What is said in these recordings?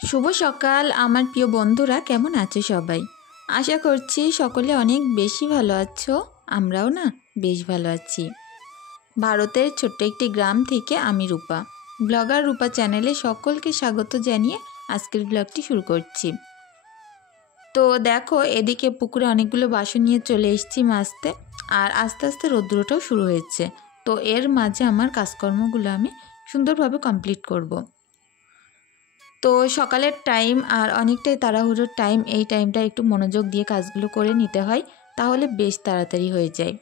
শুভ সকাল আমার প্রিয় বন্ধুরা, কেমন আছো সবাই? আশা করছি সকলে অনেক বেশি ভালো আছো। আমরাও না বেশ ভালো আছি। ভারতের ছোট্ট একটি গ্রাম থেকে আমি রূপা, ব্লগার রূপা চ্যানেলে সকলকে স্বাগত জানিয়ে আজকের ব্লগটি শুরু করছি। তো দেখো, এদিকে পুকুরে অনেকগুলো বাসন নিয়ে চলে এসেছি মাজতে, আর আস্তে আস্তে রৌদ্রটাও শুরু হয়েছে। তো এর মাঝে আমার কাজকর্মগুলো আমি সুন্দরভাবে কমপ্লিট করব। তো সকালের টাইম আর অনেকটাই তাড়াহুড়োর টাইম, এই টাইমটা একটু মনোযোগ দিয়ে কাজগুলো করে নিতে হয়, তাহলে বেশ তাড়াতাড়ি হয়ে যায়।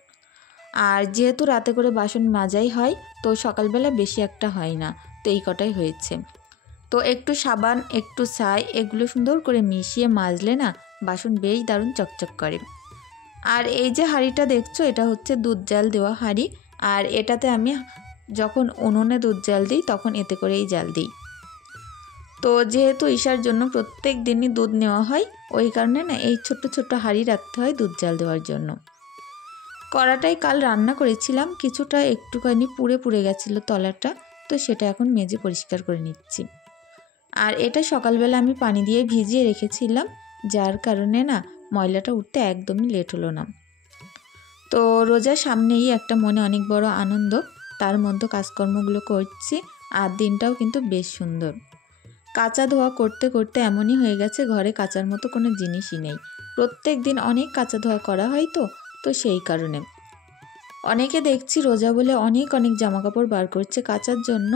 আর যেহেতু রাতে করে বাসন মাজাই হয়, তো সকালবেলা বেশি একটা হয় না, তো এই কটাই হয়েছে। তো একটু সাবান, একটু ছাই, এগুলো সুন্দর করে মিশিয়ে মাজলে না বাসন বেশ দারুণ চকচক করে। আর এই যে হাঁড়িটা দেখছো, এটা হচ্ছে দুধ জাল দেওয়া হাঁড়ি, আর এটাতে আমি যখন উনুনে দুধ জাল দিই তখন এতে করেই জাল দিই। তো যেহেতু ঈশার জন্য প্রত্যেক দিনই দুধ নেওয়া হয়, ওই কারণে না এই ছোট্ট ছোট্ট হাঁড়ি রাখতে হয় দুধ জাল দেওয়ার জন্য। কড়াটাই কাল রান্না করেছিলাম, কিছুটা একটুখানি পুড়ে পুড়ে গেছিলো তলাটা, তো সেটা এখন মেজে পরিষ্কার করে নিচ্ছি। আর এটা সকালবেলা আমি পানি দিয়ে ভিজিয়ে রেখেছিলাম, যার কারণে না ময়লাটা উঠতে একদমই লেট হলো না। তো রোজার সামনেই একটা মনে অনেক বড় আনন্দ, তার মধ্যে কাজকর্মগুলো করছি, আর দিনটাও কিন্তু বেশ সুন্দর। কাচা ধোয়া করতে করতে এমনই হয়ে গেছে, ঘরে কাচার মতো কোনো জিনিসই নেই। প্রত্যেক দিন অনেক কাচা ধোয়া করা হয়, তো সেই কারণে অনেকে দেখছি রোজা বলে অনেক অনেক জামাকাপড় বার করছে কাচার জন্য।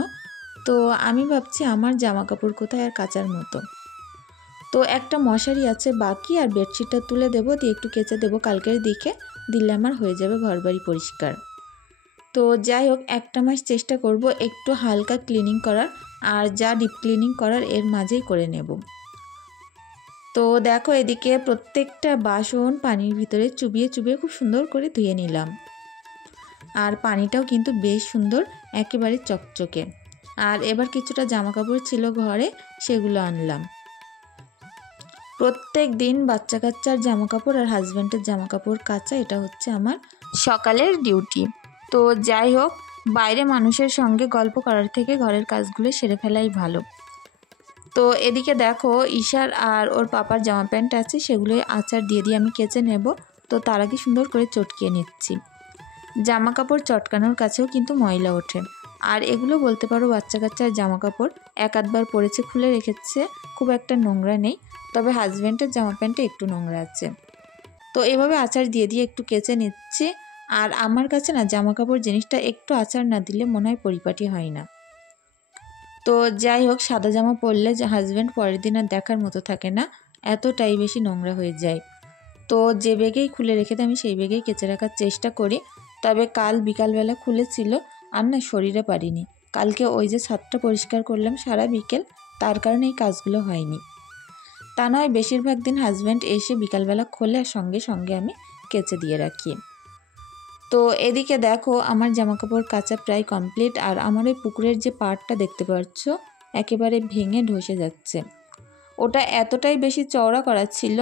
তো আমি ভাবছি আমার জামাকাপড় কোথায় আর কাচার মতো। তো একটা মশারি আছে বাকি, আর বেডশিটটা তুলে দেবো, দিয়ে একটু কেচে দেবো কালকের দিকে, দিলে আমার হয়ে যাবে ঘরবাড়ি পরিষ্কার। তো যাই হোক, একটা মাস চেষ্টা করব একটু হালকা ক্লিনিং করার, আর যা ডিপ ক্লিনিং করার এর মাঝেই করে নেব। তো দেখো, এদিকে প্রত্যেকটা বাসন পানির ভিতরে চুবিয়ে চুবিয়ে খুব সুন্দর করে ধুয়ে নিলাম, আর পানিটাও কিন্তু বেশ সুন্দর, একেবারে চকচকে। আর এবার কিছুটা জামা কাপড় ছিল ঘরে, সেগুলো আনলাম। প্রত্যেক দিন বাচ্চা কাচ্চার জামা কাপড় আর হাজব্যান্ডের জামা কাপড় কাচা, এটা হচ্ছে আমার সকালের ডিউটি। তো যাই হোক, বাইরে মানুষের সঙ্গে গল্প করার থেকে ঘরের কাজগুলো সেরে ফেলাই ভালো। তো এদিকে দেখো, ঈশার আর ওর পাপার জামা প্যান্ট আছে, সেগুলোই আচার দিয়ে দিয়ে আমি কেচে নেব। তো তার আগে সুন্দর করে চটকিয়ে নিচ্ছি। জামা কাপড় চটকানোর কাছেও কিন্তু ময়লা ওঠে, আর এগুলো বলতে পারো বাচ্চা কাচ্চার জামা কাপড়, এক আধবার পরেছে খুলে রেখেছে, খুব একটা নোংরা নেই। তবে হাজব্যান্ডের জামা প্যান্টে একটু নোংরা আছে। তো এভাবে আচার দিয়ে দিয়ে একটু কেচে নিচ্ছি। আর আমার কাছে না জামা কাপড় জিনিসটা একটু আচার না দিলে মনে হয় পরিপাটি হয় না। তো যাই হোক, সাদা জামা পরলে যে হাজব্যান্ড পরের দিন আর দেখার মতো থাকে না, এতটাই বেশি নোংরা হয়ে যায়। তো যে ব্যাগেই খুলে রেখে দিই আমি সেই ব্যাগেই কেচে রাখার চেষ্টা করি। তবে কাল বিকালবেলা খুলেছিল, আর না শরীরে পারিনি। কালকে ওই যে ছাদটা পরিষ্কার করলাম সারা বিকেল, তার কারণে এই কাজগুলো হয়নি। তা নয় বেশিরভাগ দিন হাজব্যান্ড এসে বিকালবেলা খোলে, আর সঙ্গে সঙ্গে আমি কেচে দিয়ে রাখি। তো এদিকে দেখো, আমার জামাকাপড় কাচা প্রায় কমপ্লিট, আর আমার ওই পুকুরের যে পাড়টা দেখতে পাচ্ছ একেবারে ভেঙে ধসে যাচ্ছে। ওটা এতটাই বেশি চওড়া করা ছিল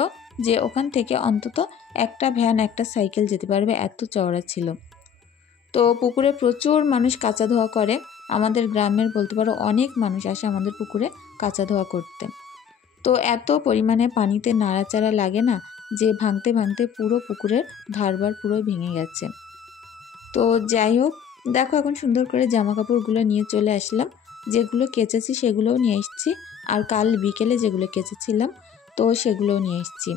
যে ওখান থেকে অন্তত একটা ভ্যান একটা সাইকেল যেতে পারবে, এত চওড়া ছিল। তো পুকুরে প্রচুর মানুষ কাচা ধোয়া করে, আমাদের গ্রামের বলতে পারো অনেক মানুষ আসে আমাদের পুকুরে কাচা ধোয়া করতে। তো এত পরিমাণে পানিতে নাড়াচাড়া লাগে না, যে ভাঙতে ভাঙতে পুরো পুকুরের ধারবার পুরো ভেঙে গেছে। তো যাই হোক, দেখো এখন সুন্দর করে জামা কাপড়গুলো নিয়ে চলে আসলাম, যেগুলো কেচেছি সেগুলোও নিয়ে এসেছি, আর কাল বিকেলে যেগুলো কেচেছিলাম তো সেগুলোও নিয়ে এসেছি।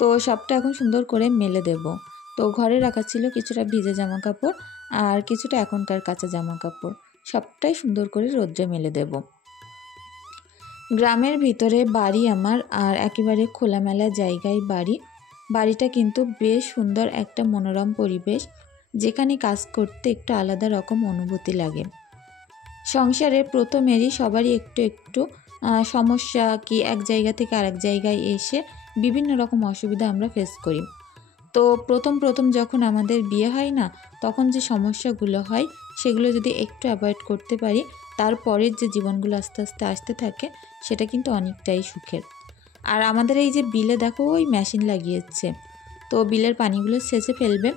তো সবটা এখন সুন্দর করে মেলে দেব। তো ঘরে রাখা ছিল কিছুটা ভিজে জামা কাপড়, আর কিছুটা এখনকার কাঁচা জামা কাপড়, সবটাই সুন্দর করে রোদ্রে মেলে দেব। গ্রামের ভিতরে বাড়ি আমার, আর একেবারে খোলামেলা জায়গায় বাড়ি। বাড়িটা কিন্তু বেশ সুন্দর একটা মনোরম পরিবেশ, যেখানে কাজ করতে একটু আলাদা রকম অনুভূতি লাগে। সংসারে প্রথমেরই সবারই একটু একটু সমস্যা, কি এক জায়গা থেকে আরেক জায়গায় এসে বিভিন্ন রকম অসুবিধা আমরা ফেস করি। তো প্রথম যখন আমাদের বিয়ে হয় না, তখন যে সমস্যাগুলো হয় সেগুলো যদি একটু অ্যাভয়েড করতে পারি, তারপরের যে জীবনগুলো আস্তে আস্তে আসতে থাকে সেটা কিন্তু অনেকটাই সুখের। আর আমাদের এই যে বিলে দেখো ওই মেশিন লাগিয়েছে, তো বিলের পানিগুলো সেচে ফেলবে,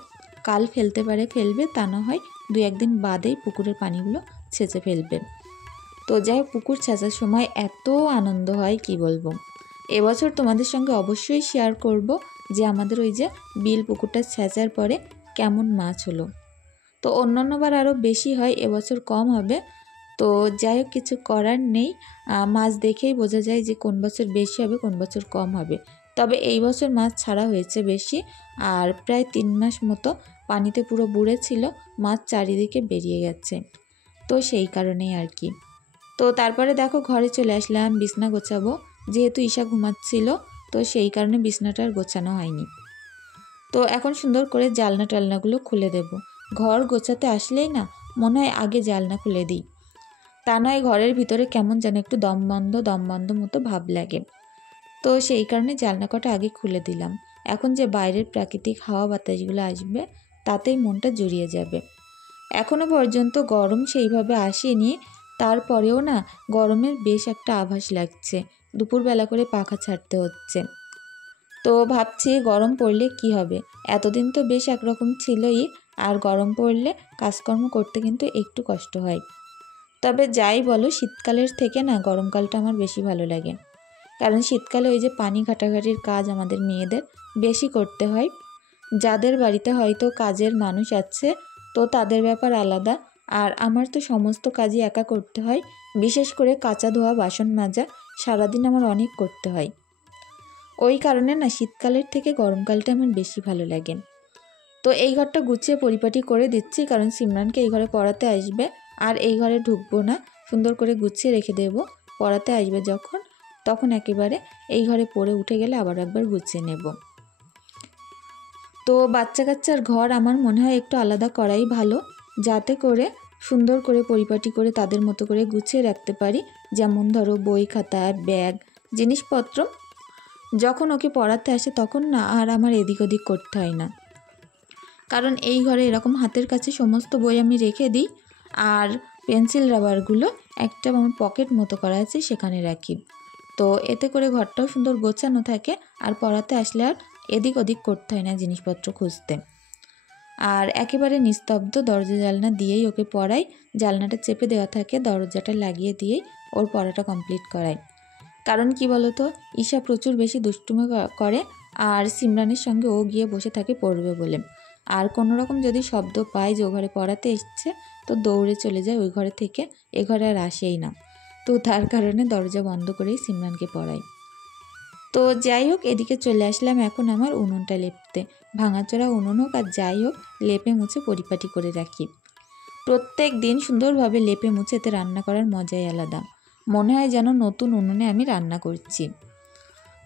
কাল ফেলতে পারে ফেলবে, তা না হয় 2-1 দিন বাদেই পুকুরের পানিগুলো সেচে ফেলবে। তো যাই হোক, পুকুর ছেঁচার সময় এত আনন্দ হয় কি বলবো। এবছর তোমাদের সঙ্গে অবশ্যই শেয়ার করব যে আমাদের ওই যে বিল পুকুরটা ছেঁচার পরে কেমন মাছ হলো। তো অন্যান্যবার আরও বেশি হয়, এবছর কম হবে। তো যাই হোক, কিছু করার নেই, মাছ দেখেই বোঝা যায় যে কোন বছর বেশি হবে কোন বছর কম হবে। তবে এই বছর মাছ ছাড়া হয়েছে বেশি, আর প্রায় 3 মাস মতো পানিতে পুরো বুড়ে ছিল, মাছ চারিদিকে বেরিয়ে গেছে। তো সেই কারণেই আর কি। তো তারপরে দেখো ঘরে চলে আসলাম, বিছনা গোছাবো। যেহেতু ঈশা ঘুমাচ্ছিল, তো সেই কারণে বিছনাটা আর গোছানো হয়নি। তো এখন সুন্দর করে জালনা টালনাগুলো খুলে দেব। ঘর গোছাতে আসলেই না মনে হয় আগে জালনা খুলে দিই, তা নয় ঘরের ভিতরে কেমন যেন একটু দমবন্ধ মতো ভাব লাগে। তো সেই কারণে জালনা কটা আগে খুলে দিলাম। এখন যে বাইরের প্রাকৃতিক হাওয়া বাতাসগুলো আসবে তাতেই মনটা জুড়িয়ে যাবে। এখনও পর্যন্ত গরম সেইভাবে আসেনি, তারপরেও না গরমের বেশ একটা আভাস লাগছে। দুপুরবেলা করে পাখা ছাড়তে হচ্ছে। তো ভাবছি গরম পড়লে কি হবে, এতদিন তো বেশ একরকম ছিলই, আর গরম পড়লে কাজকর্ম করতে কিন্তু একটু কষ্ট হয়। তবে যাই বলো, শীতকালের থেকে না গরমকালটা আমার বেশি ভালো লাগে। কারণ শীতকালে ওই যে পানি ঘাটাঘাটির কাজ আমাদের মেয়েদের বেশি করতে হয়। যাদের বাড়িতে হয়তো কাজের মানুষ আছে তো তাদের ব্যাপার আলাদা, আর আমার তো সমস্ত কাজই একা করতে হয়। বিশেষ করে কাচা ধোয়া, বাসন মাজা সারাদিন আমার অনেক করতে হয়। ওই কারণে না শীতকালের থেকে গরমকালটা আমার বেশি ভালো লাগে। তো এই ঘরটা গুছিয়ে পরিপাটি করে দিচ্ছি, কারণ সিমরানকে এই ঘরে পড়াতে আসবে, আর এই ঘরে ঢুকবো না, সুন্দর করে গুছিয়ে রেখে দেব। পড়াতে আসবে যখন, তখন একেবারে এই ঘরে পড়ে উঠে গেলে আবার একবার গুছিয়ে নেব। তো বাচ্চা কাচ্চার ঘর আমার মনে হয় একটু আলাদা করাই ভালো, যাতে করে সুন্দর করে পরিপাটি করে তাদের মতো করে গুছিয়ে রাখতে পারি। যেমন ধরো বই খাতা, ব্যাগ, জিনিসপত্র যখন ওকে পড়াতে আসে তখন না আর আমার এদিক ওদিক করতে হয় না। কারণ এই ঘরে এরকম হাতের কাছে সমস্ত বই আমি রেখে দিই, আর পেন্সিল রাবারগুলো একটা আমার পকেট মতো করা আছে সেখানে রাখি। তো এতে করে ঘরটাও সুন্দর গোছানো থাকে, আর পড়াতে আসলে আর এদিক ওদিক করতে হয় না জিনিসপত্র খুঁজতে। আর একেবারে নিস্তব্ধ দরজা জানলা দিয়েই ওকে পড়াই। জানলাটা চেপে দেওয়া থাকে, দরজাটা লাগিয়ে দিয়েই ওর পড়াটা কমপ্লিট করাই। কারণ কি বলতো, ঈশা প্রচুর বেশি দুষ্টুমি করে, আর সিমরানের সঙ্গে ও গিয়ে বসে থাকে পড়বে বলে। আর কোনো রকম যদি শব্দ পায় যে ও ঘরে পড়াতে এসছে, তো দৌড়ে চলে যায় ওই ঘরে থেকে, এ ঘরে আর আসেই না। তো তার কারণে দরজা বন্ধ করেই সিমরানকে পড়াই। তো যাই হোক, এদিকে চলে আসলাম এখন আমার উনুনটা লেপতে। ভাঙাচোরা উনুন হোক আর যাই হোক, লেপে মুছে পরিপাটি করে রাখি। প্রত্যেক দিন সুন্দরভাবে লেপে মুছে এতে রান্না করার মজাই আলাদা, মনে হয় যেন নতুন উনুনে আমি রান্না করছি।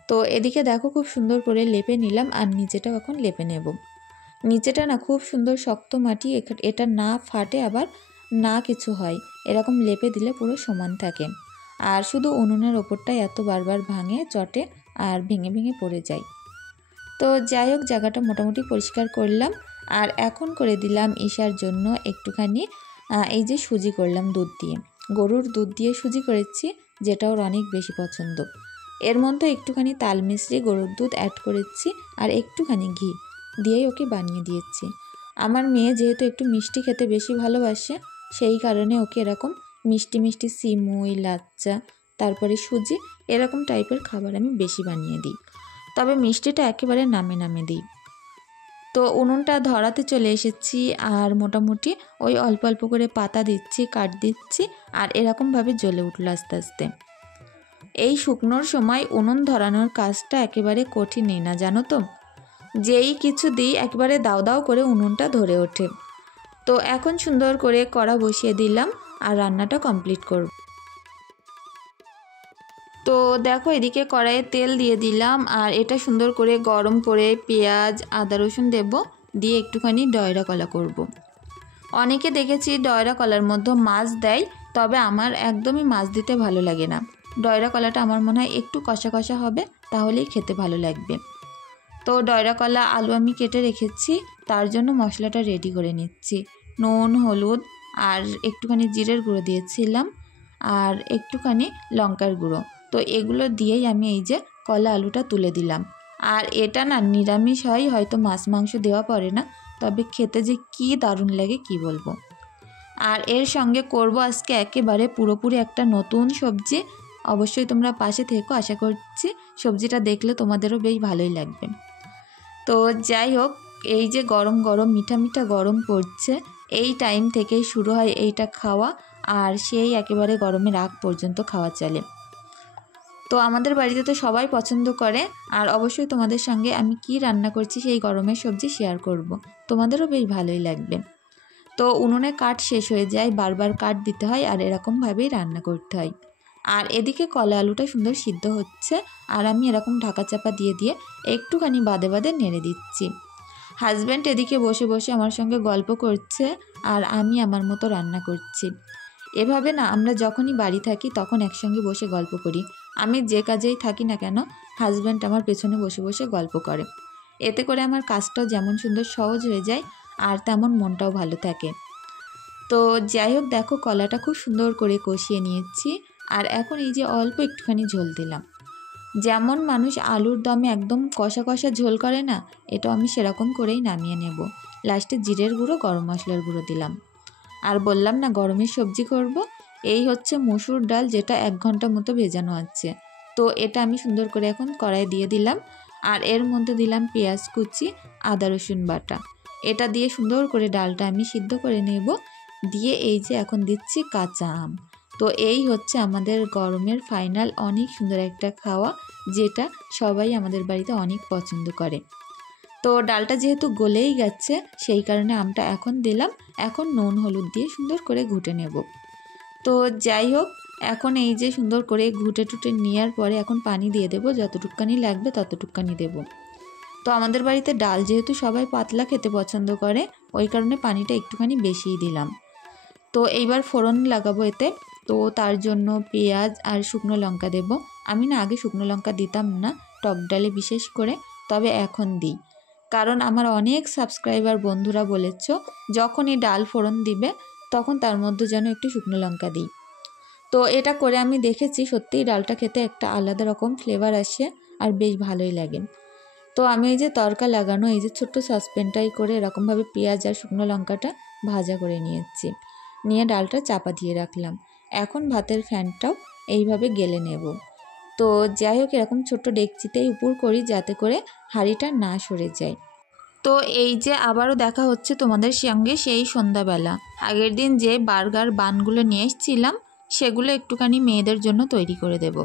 তো এদিকে দেখো খুব সুন্দর করে লেপে নিলাম, আর নিচেটাও এখন লেপে নেব। নিচেটা না খুব সুন্দর শক্ত মাটি, এটা না ফাটে আবার না কিছু হয়, এরকম লেপে দিলে পুরো সমান থাকে। আর শুধু উনুনের ওপরটাই এত বারবার ভাঙে চটে আর ভেঙে ভেঙে পড়ে যায়। তো যাই হোক, জায়গাটা মোটামুটি পরিষ্কার করলাম, আর এখন করে দিলাম ঈশার জন্য একটুখানি এই যে সুজি করলাম দুধ দিয়ে, গরুর দুধ দিয়ে সুজি করেছি, যেটা ওর অনেক বেশি পছন্দ। এর মধ্যে একটুখানি তাল মিশ্রি গরুর দুধ অ্যাড করেছি, আর একটুখানি ঘি দিয়েই ওকে বানিয়ে দিয়েছি। আমার মেয়ে যেহেতু একটু মিষ্টি খেতে বেশি ভালোবাসে, সেই কারণে ওকে এরকম মিষ্টি মিষ্টি সিমুই, লাচ্চা, তারপরে সুজি এরকম টাইপের খাবার আমি বেশি বানিয়ে দিই। তবে মিষ্টিটা একেবারে নামে নামে দিই। তো উনুনটা ধরাতে চলে এসেছি, আর মোটামুটি ওই অল্প অল্প করে পাতা দিচ্ছি, কাঠ দিচ্ছি, আর এরকমভাবে জ্বলে উঠল আস্তে আস্তে। এই শুকনোর সময় উনুন ধরানোর কাজটা একেবারে কঠিনই না, জানো তো। যেই কিছু দিই একেবারে দাও দাও করে উনুনটা ধরে ওঠে। তো এখন সুন্দর করে কড়া বসিয়ে দিলাম, আর রান্নাটা কমপ্লিট করব। তো দেখো এদিকে কড়াইয়ে তেল দিয়ে দিলাম, আর এটা সুন্দর করে গরম করে পেঁয়াজ, আদা, রসুন দেব, দিয়ে একটুখানি ডয়রা কলা করব। অনেকে দেখেছি ডয়রা কলার মধ্যে মাছ দেয়, তবে আমার একদমই মাছ দিতে ভালো লাগে না। ডয়রা কলাটা আমার মনে হয় একটু কষা কষা হবে, তাহলেই খেতে ভালো লাগবে। তো ডয়রা কলা, আলু আমি কেটে রেখেছি, তার জন্য মশলাটা রেডি করে নিচ্ছি। নুন, হলুদ আর একটুখানি জিরের গুঁড়ো দিয়েছিলাম, আর একটুখানি লঙ্কার গুঁড়ো। তো এগুলো দিয়েই আমি এই যে কলা আলুটা তুলে দিলাম। আর এটা না নিরামিষ হয়, হয়তো মাছ মাংস দেওয়া পড়ে না, তবে খেতে যে কী দারুণ লাগে কি বলবো। আর এর সঙ্গে করব আজকে একেবারে পুরোপুরি একটা নতুন সবজি। অবশ্যই তোমরা পাশে থেকো, আশা করছি সবজিটা দেখলে তোমাদেরও বেশ ভালোই লাগবে। তো যাই হোক, এই যে গরম গরম মিঠা মিঠা গরম পড়ছে, এই টাইম থেকেই শুরু হয় এইটা খাওয়া, আর সেই একেবারে গরমের আগ পর্যন্ত খাওয়া চলে। তো আমাদের বাড়িতে তো সবাই পছন্দ করে, আর অবশ্যই তোমাদের সঙ্গে আমি কি রান্না করছি সেই গরমের সবজি শেয়ার করব, তোমাদেরও বেশ ভালোই লাগবে। তো উনুনে কাঠ শেষ হয়ে যায়, বারবার কাঠ দিতে হয়, আর এরকমভাবেই রান্না করতে হয়। আর এদিকে কলা আলুটা সুন্দর সিদ্ধ হচ্ছে, আর আমি এরকম ঢাকা চাপা দিয়ে দিয়ে একটুখানি বাদে বাদে নেড়ে দিচ্ছি। হাজব্যান্ড এদিকে বসে বসে আমার সঙ্গে গল্প করছে, আর আমি আমার মতো রান্না করছি। এভাবে না আমরা যখনই বাড়ি থাকি তখন একসঙ্গে বসে গল্প করি। আমি যে কাজেই থাকি না কেন, হাজব্যান্ড আমার পেছনে বসে বসে গল্প করে। এতে করে আমার কাজটাও যেমন সুন্দর সহজ হয়ে যায়, আর তেমন মনটাও ভালো থাকে। তো যাই হোক, দেখো কলাটা খুব সুন্দর করে কষিয়ে নিয়েছি, আর এখন এই যে অল্প একটুখানি ঝোল দিলাম। যেমন মানুষ আলুর দমে একদম কষা কষা ঝোল করে না, এটা আমি সেরকম করেই নামিয়ে নেব। লাস্টে জিরের গুঁড়ো, গরম মশলার গুঁড়ো দিলাম। আর বললাম না গরমের সবজি করব, এই হচ্ছে মসুর ডাল, যেটা 1 ঘন্টা মতো ভেজানো আছে। তো এটা আমি সুন্দর করে এখন কড়াই দিয়ে দিলাম, আর এর মধ্যে দিলাম পেঁয়াজ কুচি, আদা রসুন বাটা। এটা দিয়ে সুন্দর করে ডালটা আমি সিদ্ধ করে নেব। দিয়ে এই যে এখন দিচ্ছি কাঁচা আম। তো এই হচ্ছে আমাদের গরমের ফাইনাল অনেক সুন্দর একটা খাওয়া, যেটা সবাই আমাদের বাড়িতে অনেক পছন্দ করে। তো ডালটা যেহেতু গলেই গেছে, সেই কারণে আমটা এখন দিলাম। এখন নুন হলুদ দিয়ে সুন্দর করে ঘুটে নেব। তো যাই হোক, এখন এই যে সুন্দর করে ঘুটে টুটে নেওয়ার পরে এখন পানি দিয়ে দেব, যতটুকখানি লাগবে ততটুকখানি দেব। তো আমাদের বাড়িতে ডাল যেহেতু সবাই পাতলা খেতে পছন্দ করে, ওই কারণে পানিটা একটুখানি বেশিই দিলাম। তো এইবার ফোড়ন লাগাবো এতে। তো তার জন্য পেঁয়াজ আর শুকনো লঙ্কা দেব। আমি না আগে শুকনো লঙ্কা দিতাম না টক ডালে বিশেষ করে, তবে এখন দিই। কারণ আমার অনেক সাবস্ক্রাইবার বন্ধুরা বলেছ যখনই ডাল ফোড়ন দিবে তখন তার মধ্যে যেন একটু শুকনো লঙ্কা দিই। তো এটা করে আমি দেখেছি, সত্যিই ডালটা খেতে একটা আলাদা রকম ফ্লেভার আসে, আর বেশ ভালোই লাগে। তো আমি এই যে তড়কা লাগানো এই যে ছোট্ট সসপ্যানটাই করে এরকমভাবে পেঁয়াজ আর শুকনো লঙ্কাটা ভাজা করে নিয়েছি, নিয়ে ডালটা চাপা দিয়ে রাখলাম। এখন ভাতের ফ্যানটাও এইভাবে গেলে নেব। তো যাই হোক, এরকম ছোট্ট ডেকচিতেই উপর করি যাতে করে হাঁড়িটা না সরে যায়। তো এই যে আবারও দেখা হচ্ছে তোমাদের সঙ্গে সেই সন্ধ্যাবেলা। আগের দিন যে বার্গার বানগুলো নিয়ে এসেছিলাম সেগুলো একটুখানি মেয়েদের জন্য তৈরি করে দেব।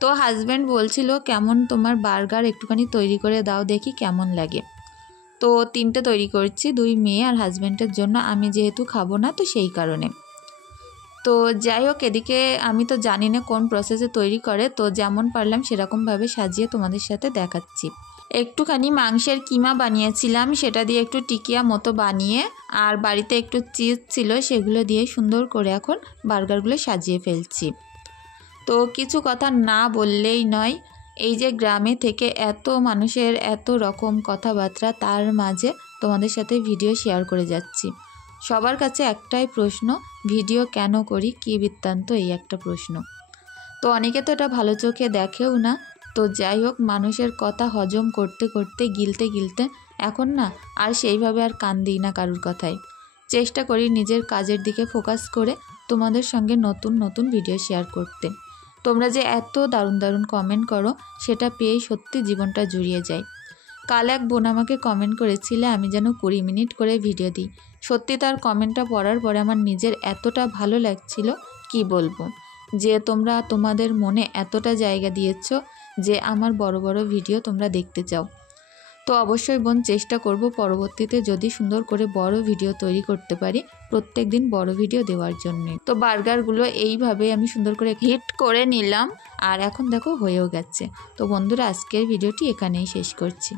তো হাজব্যান্ড বলছিল কেমন তোমার বার্গার একটুখানি তৈরি করে দাও দেখি কেমন লাগে। তো 3টে তৈরি করছি, 2 মেয়ে আর হাজব্যান্ডের জন্য, আমি যেহেতু খাবো না তো সেই কারণে। তো যাই হোক, এদিকে আমি তো জানি না কোন প্রসেসে তৈরি করে, তো যেমন পারলাম সেরকমভাবে সাজিয়ে তোমাদের সাথে দেখাচ্ছি। একটুখানি মাংসের কিমা বানিয়েছিলাম, সেটা দিয়ে একটু টিকিয়া মতো বানিয়ে, আর বাড়িতে একটু চিজ ছিল সেগুলো দিয়ে সুন্দর করে এখন বার্গারগুলো সাজিয়ে ফেলছি। তো কিছু কথা না বললেই নয়, এই যে গ্রামে থেকে এত মানুষের এত রকম কথাবার্তা, তার মাঝে তোমাদের সাথে ভিডিও শেয়ার করে যাচ্ছি। সবার কাছে একটাই প্রশ্ন, ভিডিও কেন করি, কী বৃত্তান্ত, এই একটা প্রশ্ন। তো অনেকে তো এটা ভালো চোখে দেখেও না। তো যাই হোক, মানুষের কথা হজম করতে করতে গিলতে গিলতে এখন না আর সেইভাবে আর কান দিই না কারুর কথায়। চেষ্টা করি নিজের কাজের দিকে ফোকাস করে তোমাদের সঙ্গে নতুন নতুন ভিডিও শেয়ার করতে। তোমরা যে এত দারুণ দারুণ কমেন্ট করো, সেটা পেয়েই সত্যি জীবনটা জুড়িয়ে যায়। কাল এক বোন আমাকে কমেন্ট করেছিলে আমি যেন 20 মিনিট করে ভিডিও দিই। সত্যি তার কমেন্টটা পড়ার পরে আমার নিজের এতটা ভালো লাগছিল, কি বলবো, যে তোমরা তোমাদের মনে এতটা জায়গা দিয়েছ যে আমার বড় বড় ভিডিও তোমরা দেখতে চাও। তো অবশ্যই বোন চেষ্টা করব পরবর্তীতে যদি সুন্দর করে বড় ভিডিও তৈরি করতে পারি, প্রত্যেক দিন বড় ভিডিও দেওয়ার জন্য। তো বার্গারগুলো এইভাবে আমি সুন্দর করে হিট করে নিলাম, আর এখন দেখো হয়েও গেছে। তো বন্ধুরা, আজকের ভিডিওটি এখানেই শেষ করছি।